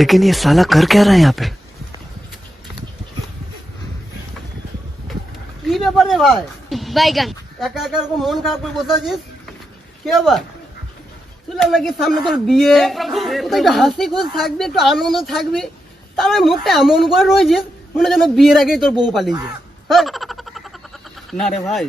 लेकिन ये साला कर क्या रहा है यहाँ पे? কি ব্যাপার রে ভাই? বাইগান একা একা এরকম মন খারাপ করে বসে আছিস? কি ব্যাপার? শুনলাম নাকি সামনে তোর বিয়ে, কোথাও একটু হাসি খুশি থাকবি, একটু আনন্দ থাকবি, তারপরে মুখটা এমন করে রয়েছিস মনে যেন বিয়ের আগেই তোর বউ পালিয়েছে। হ্যাঁ না রে ভাই,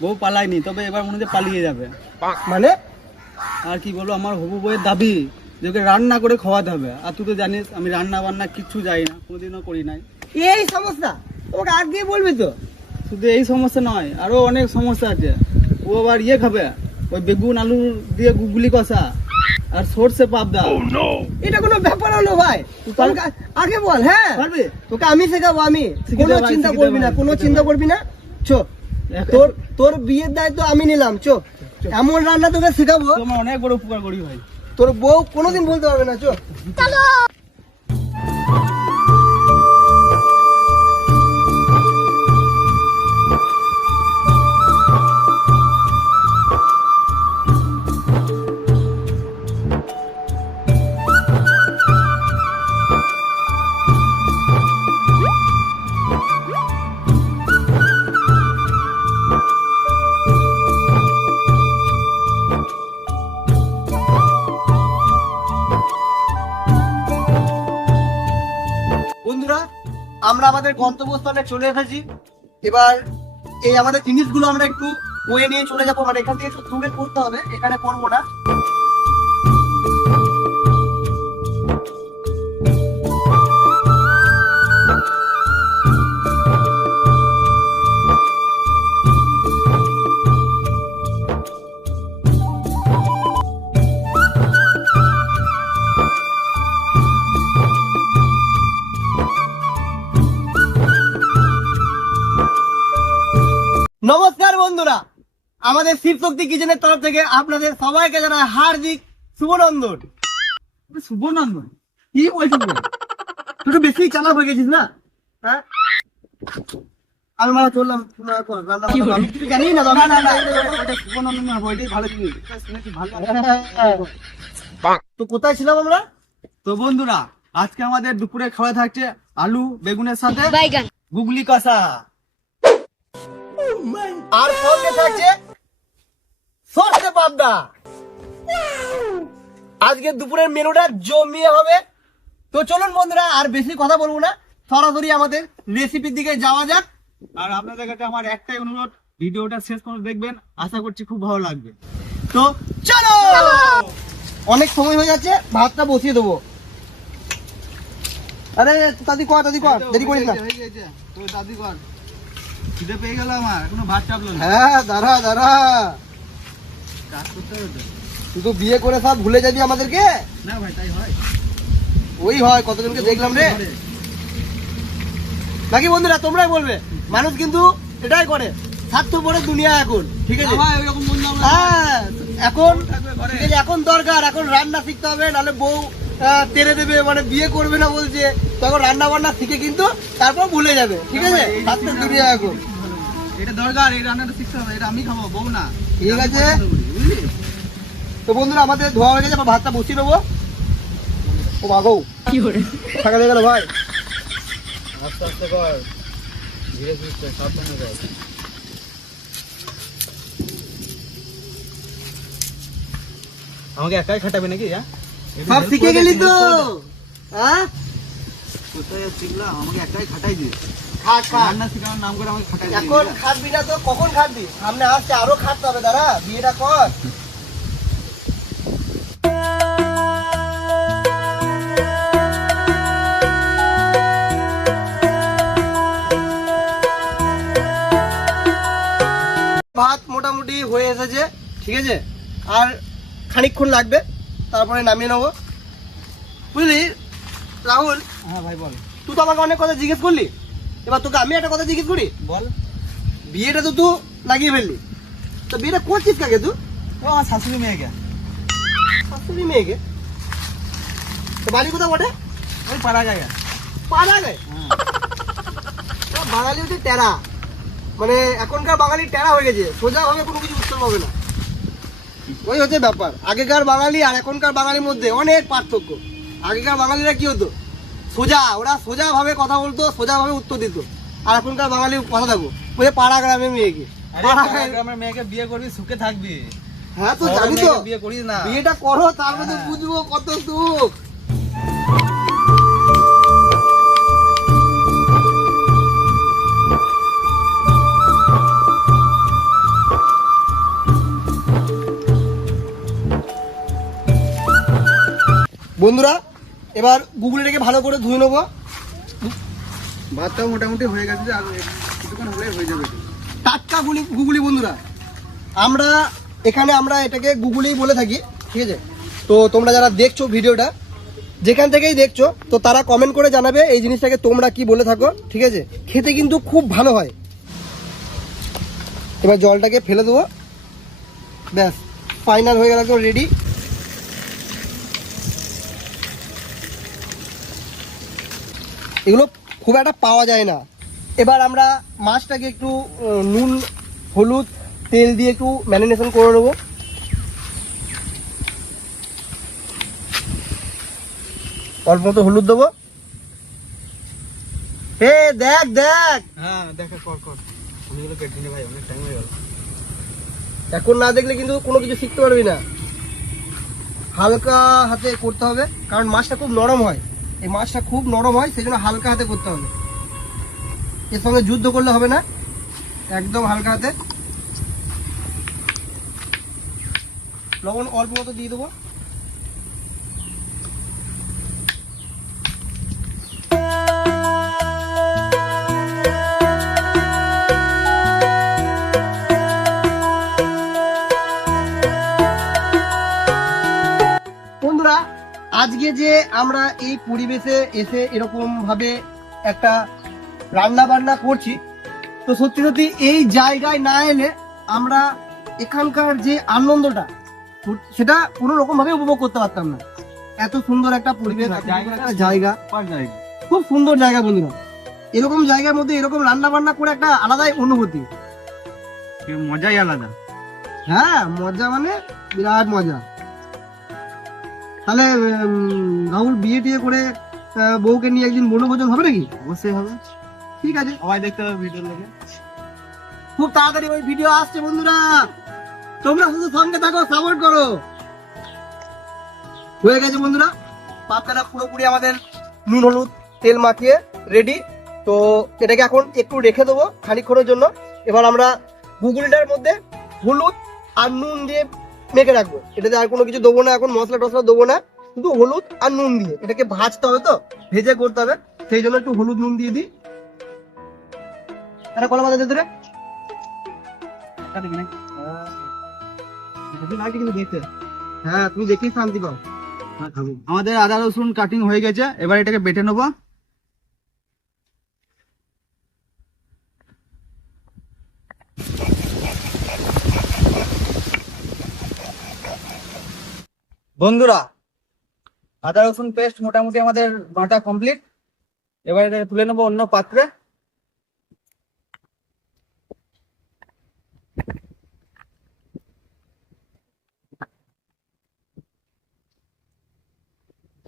বউ পালায়নি, তবে এবার মনে হচ্ছে পালিয়ে যাবে। মানে আর কি বলবো, আমার হবু বউয়ের দাবি যে ওকে রান্না করে খাওয়াতে হবে। আর তুই তো জানিস আমি রান্না বান্না কিচ্ছু জানি না, কোনোদিনও করি নাই। এই সমস্যা তোমাকে আগে বলবি তো? শুধু এই সমস্যা নয়, আরো অনেক সমস্যা আছে। ও আবার ইয়ে খাবে, ওই বেগুন আলু দিয়ে গুগলি কষা আর সর্ষে পাবদা। এটা কোনো ব্যাপার হলো ভাই? তোমাকে আগে বল। হ্যাঁ পারবে? তোকে আমি শেখাবো, আমি শিখিয়ে কোনো দে ভাই, চিন্তা শিখিয়ে দে করবি না, ভাই, কোনো শিখিয়ে চিন্তা দে। করবি না। চো তোর তোর বিয়ের দায়িত্ব আমি নিলাম। চো এমন রান্না তোকে শেখাবো তুই আমার অনেক বড় উপকার করি ভাই। তোর বউ কোনোদিন বলতে পারবে না। চো বন্ধুরা, আমরা আমাদের গন্তব্যস্থানে চলে এসেছি। এবার এই আমাদের জিনিসগুলো আমরা একটু বয়ে নিয়ে চলে যাবো, মানে এখান থেকে একটু দূরে করতে হবে, এখানে করবো না। নমস্কার বন্ধুরা, আমাদের শিবশক্তি কিচেনের তরফ থেকে আপনাদের সবাইকে জানাই হার্দিক শুভনন্দন। শুভনন্দন কি বলছিস? তুই তো বেশি চালাক হয়ে গেছিস না? হ্যাঁ আমি মানে চললাম আমি কিছু জানি না। না না না, এটা শুভনন্দন হবে, ওইটাই ভালো জিনিস। এটা শুনেছি ভালো। তো কোথায় ছিলাম আমরা? তো বন্ধুরা, আজকে আমাদের দুপুরে খাওয়া থাকছে আলু বেগুনের সাথে বাইগান গুগলি কষা। আর সঙ্গে থাকছে সর্ষে পাবদা। আজকে দুপুরের মেনুটা জমিয়ে হবে। তো চলুন বন্ধুরা, আর বেশি কথা বলবো না, সরাসরি আমাদের রেসিপির দিকে যাওয়া যাক। আর আপনাদের কাছে আমার একটাই অনুরোধ, ভিডিওটা শেষ পর্যন্ত দেখবেন, আশা করছি খুব ভালো লাগবে। তো চলো, অনেক সময় হয়ে যাচ্ছে, ভাতটা বসিয়ে দেবো। আরে দাদি কর দেরি করিস না। তো দাদি কর, খিদে পেয়ে গেল আমার, এখনো ভাত চাপলো না। হ্যাঁ দাঁড়া কাজ করতে হবে তো। তুই তো বিয়ে করে সব ভুলে যাবি আমাদেরকে। না ভাই, তাই হয়। ওই হয়, কতজনকে দেখলাম রে। নাকি বন্ধুরা তোমরাই বলবে, মানুষ কিন্তু এটাই করে, স্বার্থপরের দুনিয়া এখন। ঠিক আছে ভাই, ওইরকম মন দাও না। হ্যাঁ, এখন থাকবে ঘরে। ঠিক আছে, এখন দরকার, এখন রান্না শিখতে হবে, নাহলে বউ তেড়ে দেবে, মানে বিয়ে করবে না বলছে। তখন রান্না বান্না শিখে কিন্তু তারপর ভুলে যাবে। ঠিক আছে, স্বার্থের দুনিয়া এখন। এটা দরকার, এই রান্নাটা শিখতে হবে, এটা আমি খাবো, বউ না। ঠিক আছে। বুঝলি? তো বন্ধুরা, আমাদের ধোয়া হয়ে গেছে, আমরা ভাতটা বসিয়ে দেবো। ও বাগো কি করে থাকা গেল ভাই। আস্তে আস্তে কর, ধীরে সুস্থে, সাবধানে কর। আমাকে একাই খাটাবে নাকি? হ্যাঁ, সব শিখে গেলি তো? হ্যাঁ, কোথায় শিখলাম? আমাকে একাই খাটাই দিয়ে খাট রান্না শেখানোর নাম করে আমাকে খাটাই এখন দিয়ে। খাটবি না তো কখন খাটবি? সামনে আসছে, আরো খাটতে হবে। দাঁড়া, বিয়েটা কর। ভাত মোটামুটি হয়ে এসেছে, ঠিক আছে, আর খানিকক্ষণ লাগবে, তারপরে নামিয়ে নেবো। বুঝলি রাহুল, হ্যাঁ ভাই বল। তুই তো আমাকে অনেক কথা জিজ্ঞেস করলি, এবার তোকে আমি একটা কথা জিজ্ঞেস করি। বল। বিয়েটা তো তুই লাগিয়ে ফেললি, তো বিয়েটা করছিস কাকে তুই? ও আমার শাশুড়ি মেয়েকে। শাশুড়ি মেয়েকে? তো বাড়ি কোথাও বটে? ওই পাড়া জায়গা। পাড়া গায়ে? হ্যাঁ। বাঙালি হচ্ছে টেরা, মানে এখনকার বাঙালি টেরা হয়ে গেছে, সোজা ভাবে কোনো কিছু উত্তর পাবে না। ওই হচ্ছে ব্যাপার। আগেকার বাঙালি আর এখনকার বাঙালির মধ্যে অনেক পার্থক্য। আগেকার বাঙালিরা কি হতো, সোজা, ওরা সোজাভাবে কথা বলতো, সোজাভাবে উত্তর দিত। আর এখনকার বাঙালি কথা থাকবো ওই পাড়া গ্রামের মেয়েকে, গ্রামের মেয়েকে বিয়ে করবি, সুখে থাকবি। হ্যাঁ তো জানি তো, বিয়ে করিস না, বিয়েটা করো, তার মধ্যে বুঝবো কত সুখ। বন্ধুরা এবার গুগলিটাকে ভালো করে ধুয়ে নেবো। ভাতটাও মোটামুটি হয়ে গেছে, আর কিছুক্ষণ হলে হয়ে যাবে। টাটকা গুগলি বন্ধুরা, আমরা এটাকে গুগলি বলে থাকি, ঠিক আছে? তো তোমরা যারা দেখছো ভিডিওটা, যেখান থেকেই দেখছো, তো তারা কমেন্ট করে জানাবে এই জিনিসটাকে তোমরা কি বলে থাকো, ঠিক আছে? খেতে কিন্তু খুব ভালো হয়। এবার জলটাকে ফেলে দেবো, ব্যাস ফাইনাল হয়ে গেল, একদম রেডি। এগুলো খুব একটা পাওয়া যায় না। এবার আমরা মাছটাকে একটু নুন, হলুদ, তেল দিয়ে একটু ম্যারিনেশন করে নেবো। অল্প মতো হলুদ দেবো। দেখ দেখ, হ্যাঁ দেখা কর, আমি এগুলো কেটে নিই ভাই, অনেক টাইম হয়ে গেল। এখন না দেখলে কিন্তু কোনো কিছু শিখতে পারবি না। হালকা হাতে করতে হবে, কারণ মাছটা খুব নরম হয়। এই মাছটা খুব নরম হয়, সেই জন্য হালকা হাতে করতে হবে। এর সঙ্গে যুদ্ধ করলে হবে না, একদম হালকা হাতে। লবণ অল্প মতো দিয়ে দেবো। বন্ধুরা আজকে যে আমরা এই পরিবেশে এসে এরকম ভাবে একটা রান্না বান্না করছি, তো সত্যি সত্যি এই জায়গায় না এলে আমরা এখানকার যে আনন্দটা সেটা কোনো রকম ভাবে উপভোগ করতে পারতাম না। এত সুন্দর একটা পরিবেশ, জায়গা, খুব সুন্দর জায়গা বন্ধুরা। এরকম জায়গার মধ্যে এরকম রান্না বান্না করে একটা আলাদাই অনুভূতি, মজাই আলাদা। হ্যাঁ মজা মানে বিরাট মজা। তাহলে রাহুল বিয়ে টিয়ে করে বউকে নিয়ে একদিন বনভোজন হবে নাকি? অবশ্যই হবে, ঠিক আছে, সবাই দেখতে হবে ভিডিও লাগে। খুব তাড়াতাড়ি ওই ভিডিও আসছে বন্ধুরা, তোমরা শুধু সঙ্গে থাকো, সাপোর্ট করো। হয়ে গেছে বন্ধুরা, পাবদাটা পুরোপুরি আমাদের নুন হলুদ তেল মাখিয়ে রেডি। তো এটাকে এখন একটু রেখে দেবো খানিকক্ষণের জন্য। এবার আমরা গুগলিটার মধ্যে হলুদ আর নুন দিয়ে মেখে রাখবো। এটাতে আর কোনো কিছু দেবো না, এখন মশলা টসলা দেবো না, শুধু হলুদ আর নুন দিয়ে। এটাকে ভাজতে হবে, তো ভেজে করতে হবে, সেই জন্য একটু হলুদ নুন দিয়ে দিই। এটা কলা পাতা দিতে রে, হ্যাঁ তুমি দেখেই শান্তি পাও। আমাদের আদা রসুন কাটিং হয়ে গেছে, এবার এটাকে বেটে নেবো। বন্ধুরা আদা রসুন পেস্ট মোটামুটি আমাদের বাটা কমপ্লিট। এবার এটা তুলে নেবো অন্য পাত্রে।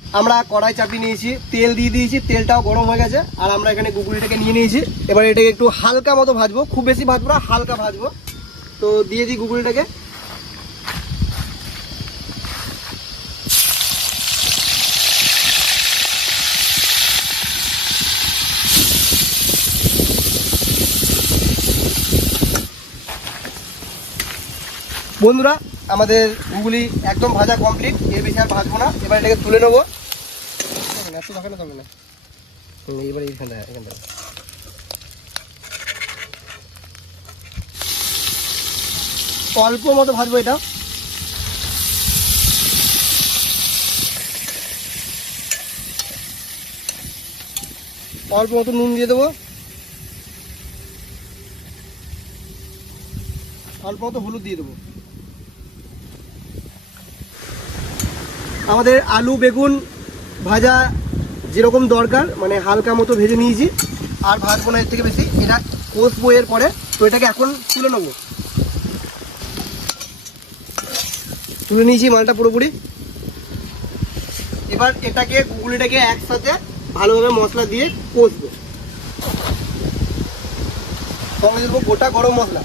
আমরা কড়াই চাপিয়ে নিয়েছি, তেল দিয়ে দিয়েছি, তেলটাও গরম হয়ে গেছে। আর আমরা এখানে গুগলিটাকে নিয়ে নিয়েছি। এবার এটাকে একটু হালকা মতো ভাজবো, খুব বেশি ভাজবো না, হালকা ভাজবো। তো দিয়ে দিই গুগলিটাকে। বন্ধুরা আমাদের গুগলি একদম ভাজা কমপ্লিট, এর বেশি আর ভাজবো না। এবার এটাকে তুলে নেবো। এবার এখানটা অল্প মতো ভাজবো এটা। অল্প মতো নুন দিয়ে দেবো, অল্প মতো হলুদ দিয়ে দেবো। আমাদের আলু বেগুন ভাজা যেরকম দরকার, মানে হালকা মতো ভেজে নিয়েছি, আর ভাজবো না এর থেকে বেশি। এটা কষবো এর পরে। তো এটাকে এখন তুলে নেবো। তুলে নিয়েছি মালটা পুরোপুরি। এবার এটাকে গুগলিটাকে একসাথে ভালোভাবে মশলা দিয়ে কষবো। সঙ্গে দেবো গোটা গরম মশলা।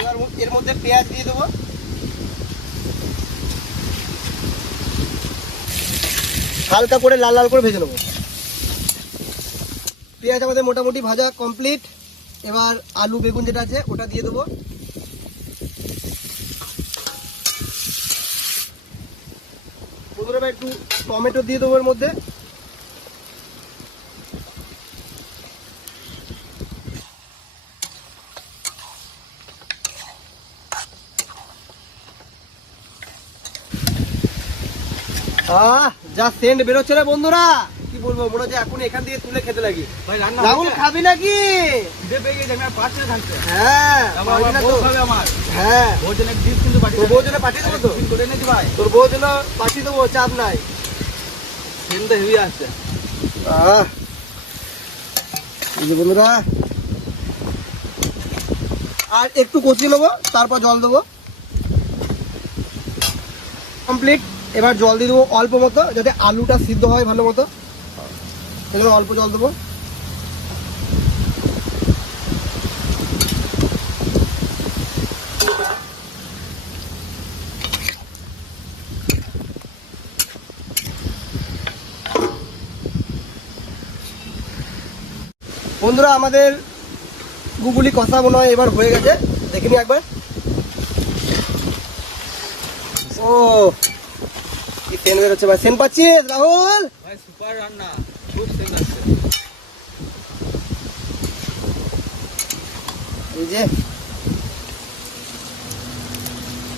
এবার এর মধ্যে পেঁয়াজ দিয়ে দেবো। হালকা করে লাল লাল করে ভেজে নেবো। পেঁয়াজ আমাদের মোটামুটি ভাজা কমপ্লিট। এবার আলু বেগুন যেটা আছে ওটা দিয়ে দেবো। বন্ধুরা একটু টমেটো দিয়ে দেবো এর মধ্যে। যা সেন্ট বেরোচ্ছে না বন্ধুরা, কি বলবো, মনে হচ্ছে এখন এখান থেকে তুলে খেতে লাগি। ভাই রান্না রাহুল খাবি নাকি? খিদে পেয়ে গেছে, আমি আর পারছি না থাকতে। হ্যাঁ আমার পারবি না বউ তো? খাবে আমার। হ্যাঁ ভোজনের ডিশ কিন্তু পাঠিয়ে তোর বউর জন্য পাঠিয়ে দেবো তো? করে এনেছি ভাই। তোর বউর জন্য পাঠিয়ে দেবো, চাপ নাই। সেন্টটা হেভি আসছে। এই যে বন্ধুরা, আর একটু কষিয়ে নেবো, তারপর জল দেবো। কমপ্লিট। এবার জল দিয়ে দেবো অল্প মতো, যাতে আলুটা সিদ্ধ হয় ভালো মতো। এবার অল্প জল দেবো। বন্ধুরা আমাদের গুগলি কষা মনে হয় এবার হয়ে গেছে, দেখে নি একবার। ও কি সেন বেরোচ্ছে ভাই, সেন পাচ্ছিস রাহুল? ভাই সুপার রান্না, খুব সেন্ট আসছে। এই যে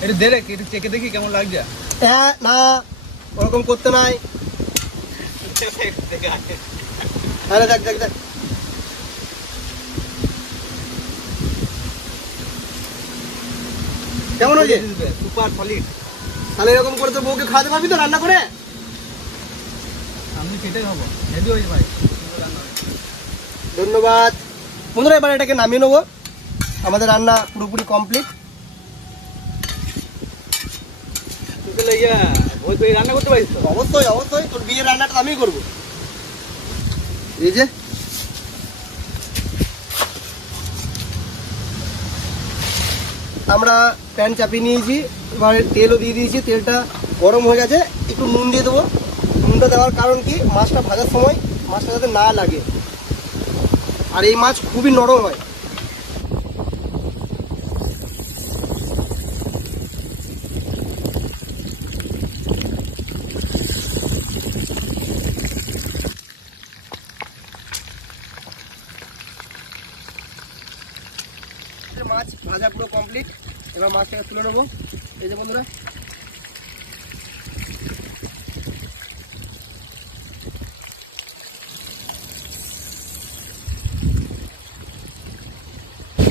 এটা দে রে, এটা চেকে দেখি কেমন লাগছে। হ্যাঁ, না ওরকম করতে নাই। আরে দেখ দেখ দেখ, কেমন হয়েছে? Super solid. তাহলে এরকম করে তোর বউকে খাওয়াতে পারবি তো রান্না করে? আমি সেটাই হবো, হেভি হয়েছে ভাই, সুন্দর রান্না হয়েছে। ধন্যবাদ বন্ধুরা। এবার এটাকে নামিয়ে নেবো। আমাদের রান্না পুরোপুরি কমপ্লিট। ভোজ পেয়ে রান্না করতে পারিস তো? অবশ্যই অবশ্যই, তোর বিয়ের রান্নাটা আমি করবো। এই যে আমরা প্যান চাপিয়ে নিয়েছি, এবার তেলও দিয়ে দিয়েছি। তেলটা গরম হয়ে গেছে, একটু নুন দিয়ে দেবো। নুনটা দেওয়ার কারণ কি, মাছটা ভাজার সময় মাছটা যাতে না লাগে। আর এই মাছ খুবই নরম হয়। মাছ ভাজা পুরো কমপ্লিট। এবার মাছটাকে তুলে নেবো। এই যে বন্ধুরা,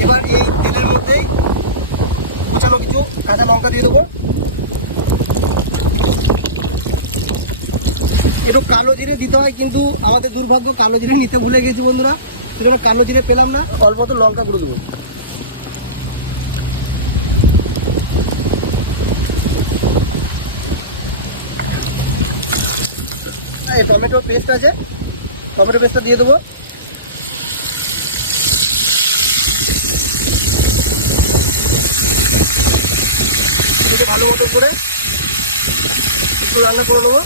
এবার এই তেলের মধ্যেই কুচানো কিছু কাঁচা লঙ্কা দিয়ে দেবো। একটু কালো জিরে দিতে হয়, কিন্তু আমাদের দুর্ভাগ্য কালো জিরে নিতে ভুলে গেছি বন্ধুরা, সেজন্য কালো জিরে পেলাম না। অল্প তো লঙ্কা গুঁড়ো দেবো। টমেটো পেস্ট আছে, টমেটো পেস্টটা দিয়ে দেবো। ভালো মতো করে একটু রান্না করে নেবো।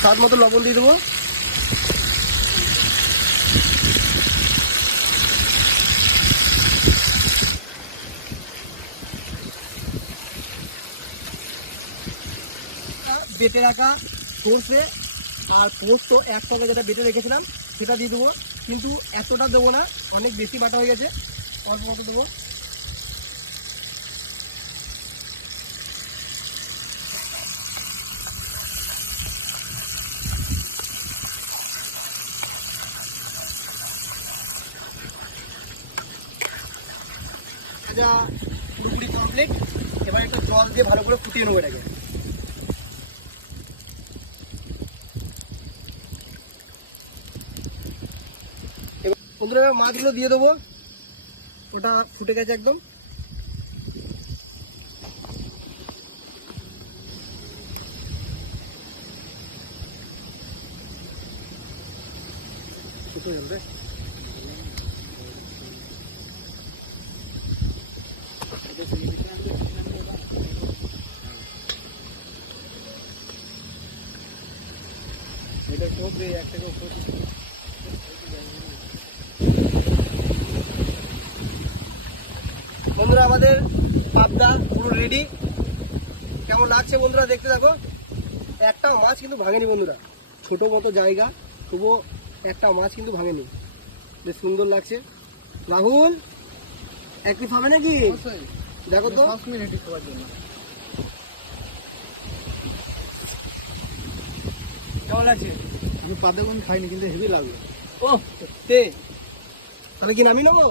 স্বাদ মতো লবণ দিয়ে দেবো। বেটে রাখা সরষে আর পোস্ত একসঙ্গে যেটা বেটে রেখেছিলাম সেটা দিয়ে দেবো, কিন্তু এতটা দেবো না, অনেক বেশি বাটা হয়ে গেছে, অল্প মতো দেবো। ভাজা পুরোপুরি কমপ্লিট। এবার একটু জল দিয়ে ভালো করে ফুটিয়ে নেবো এটাকে। বন্ধুরা এবার মাছগুলো দিয়ে দেবো, ওটা ফুটে গেছে একদম। এটা করবে একটা বন্ধুরা আমাদের পাবদা পুরো রেডি। কেমন লাগছে বন্ধুরা দেখতে থাকো। একটাও মাছ কিন্তু ভাঙেনি বন্ধুরা, ছোট মতো জায়গা তবুও একটা মাছ কিন্তু ভাঙেনি, বেশ সুন্দর লাগছে। রাহুল এক পিস হবে নাকি দেখো তো। কেমন লাগছে? পাতে কোন খাইনি কিন্তু হেভি লাগবে। ও তাহলে কি নামিয়ে নেবো?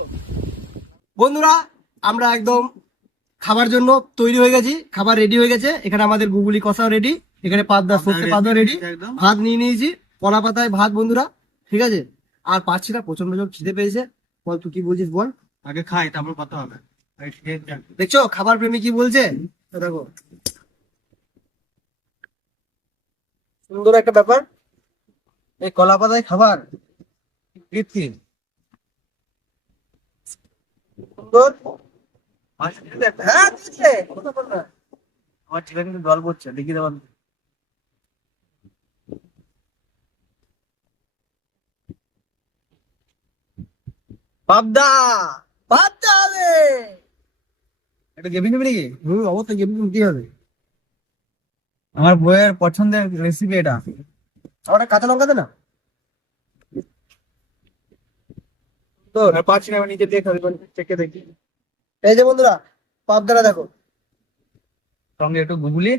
বন্ধুরা আমরা একদম খাবার জন্য তৈরি হয়ে গেছি, খাবার রেডি হয়ে গেছে। এখানে আমাদের গুগলি কষাও রেডি, এখানে পাবদা সর্ষে পাবদা রেডি, ভাত নিয়ে নিয়েছি কলা পাতায় ভাত বন্ধুরা, ঠিক আছে। আর পাচ্ছি না, প্রচন্ড জোর খিদে পেয়েছে। বল তুই কি বলছিস বল। আগে খাই তারপর কথা হবে। দেখছো খাবার প্রেমী কি বলছে, দেখো সুন্দর একটা ব্যাপার, এই কলা পাতায় খাবার কৃত্রিম সুন্দর। হ্যাঁ দিয়েছে, কথা বল না। আমার ছেলে কিন্তু জল পড়ছে, দেখিয়ে দেওয়ার পাবদা পাবদা হবে। এটা গেবি নেবি নাকি? অবশ্যই গেবি, কি হবে। আমার বইয়ের পছন্দের রেসিপি এটা। আমার একটা কাঁচা লঙ্কা দে না। আর পাচ্ছি না, নিচে দিয়ে খাবি, চেকে দেখি। এই যে বন্ধুরা পাবদাটা দেখো, সঙ্গে একটু গুগলি।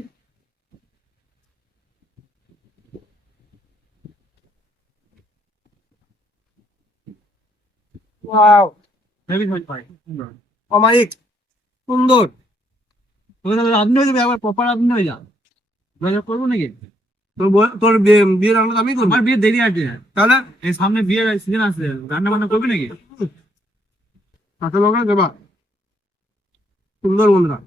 ওয়াও হেভি হেভি পাই। অমায়িক সুন্দর। আপনি হয়ে যাবে, আবার প্রপার আপনি হয়ে যা। যোগাযোগ করবো নাকি? তোর বিয়ের রান্না আমি করবো। আমার বিয়ে দেরি আছে, তাহলে এই সামনে বিয়ের সিজন আসছে, রান্না বান্না করবি নাকি? কাঁচা লঙ্কা দেবা, সুন্দর বন্ধুরা।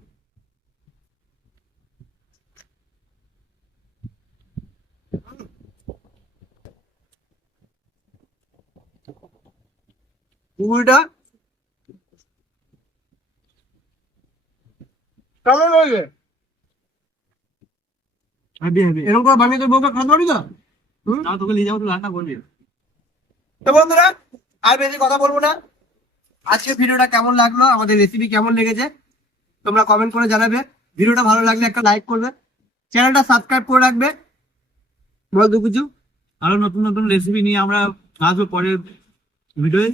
পুকুরিটা কেমন হয়েছে? Heavy heavy. এরকম করে বানিয়ে তোর বউকে খাওয়াতে পারবি তো? না তোকে নিয়ে যাবো, তুই রান্না করবি। তো বন্ধুরা আর বেশি কথা বলবো না, আজকে ভিডিওটা কেমন লাগলো, আমাদের রেসিপি কেমন লেগেছে তোমরা কমেন্ট করে জানাবে। ভিডিওটা ভালো লাগলে একটা লাইক করবে, চ্যানেলটা সাবস্ক্রাইব করে রাখবে। বল দু কিছু। আরো নতুন নতুন রেসিপি নিয়ে আমরা আসবো পরের ভিডিওয়ে।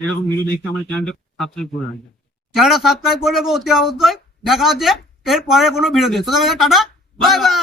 এরকম ভিডিও দেখতে আমার চ্যানেলটা সাবস্ক্রাইব করে রাখবে। চ্যানেলটা সাবস্ক্রাইব করে রাখবো অতি অবশ্যই। দেখা হচ্ছে এর পরে কোনো ভিডিওতে। Tata, bye bye.